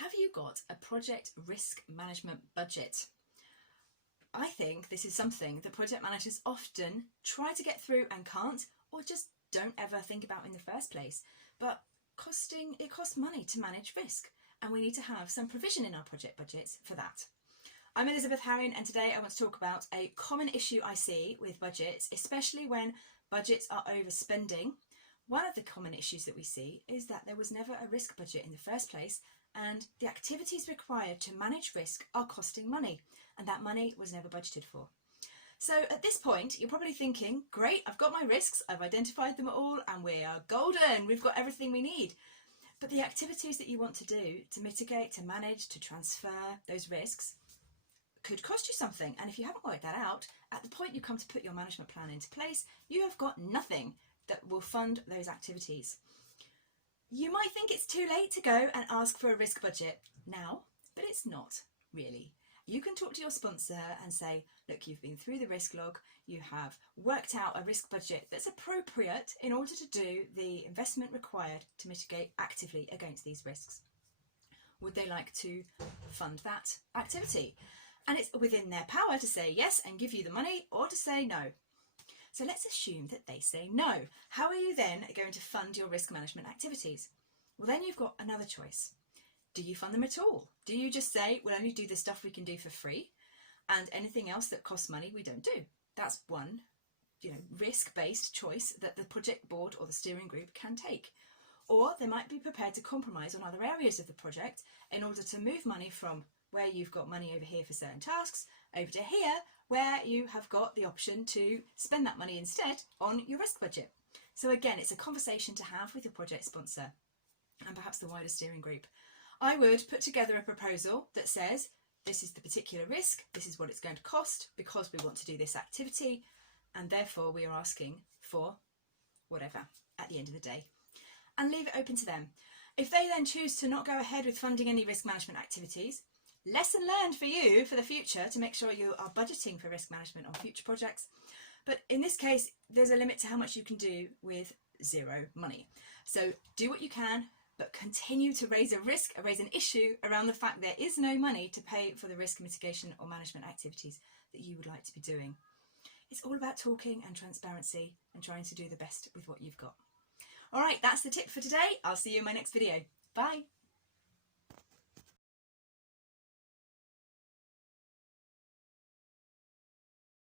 Have you got a project risk management budget? I think this is something that project managers often try to get through and can't, or just don't ever think about in the first place. But it costs money to manage risk, and we need to have some provision in our project budgets for that. I'm Elizabeth Harrion, and today I want to talk about a common issue I see with budgets, especially when budgets are overspending. One of the common issues that we see is that there was never a risk budget in the first place, and the activities required to manage risk are costing money, and that money was never budgeted for. So at this point, you're probably thinking, great, I've got my risks, I've identified them all, and we are golden, we've got everything we need. But the activities that you want to do to mitigate, to manage, to transfer those risks could cost you something. And if you haven't worked that out, at the point you come to put your management plan into place, you have got nothing that will fund those activities. You might think it's too late to go and ask for a risk budget now, but it's not really. You can talk to your sponsor and say, look, you've been through the risk log, you have worked out a risk budget that's appropriate in order to do the investment required to mitigate actively against these risks. Would they like to fund that activity? And it's within their power to say yes and give you the money, or to say no. So let's assume that they say no. How are you then going to fund your risk management activities? Well, then you've got another choice. Do you fund them at all? Do you just say, we'll only do the stuff we can do for free, and anything else that costs money we don't do? That's one, risk-based choice that the project board or the steering group can take. Or they might be prepared to compromise on other areas of the project in order to move money from where you've got money over here for certain tasks over to here where you have got the option to spend that money instead on your risk budget. So again, it's a conversation to have with your project sponsor and perhaps the wider steering group. I would put together a proposal that says, this is the particular risk, this is what it's going to cost because we want to do this activity, and therefore we are asking for whatever at the end of the day. And leave it open to them. If they then choose to not go ahead with funding any risk management activities, lesson learned for you for the future to make sure you are budgeting for risk management on future projects. But in this case, there's a limit to how much you can do with zero money. So do what you can, but continue to raise an issue around the fact there is no money to pay for the risk mitigation or management activities that you would like to be doing. It's all about talking and transparency and trying to do the best with what you've got. All right, that's the tip for today. I'll see you in my next video. Bye.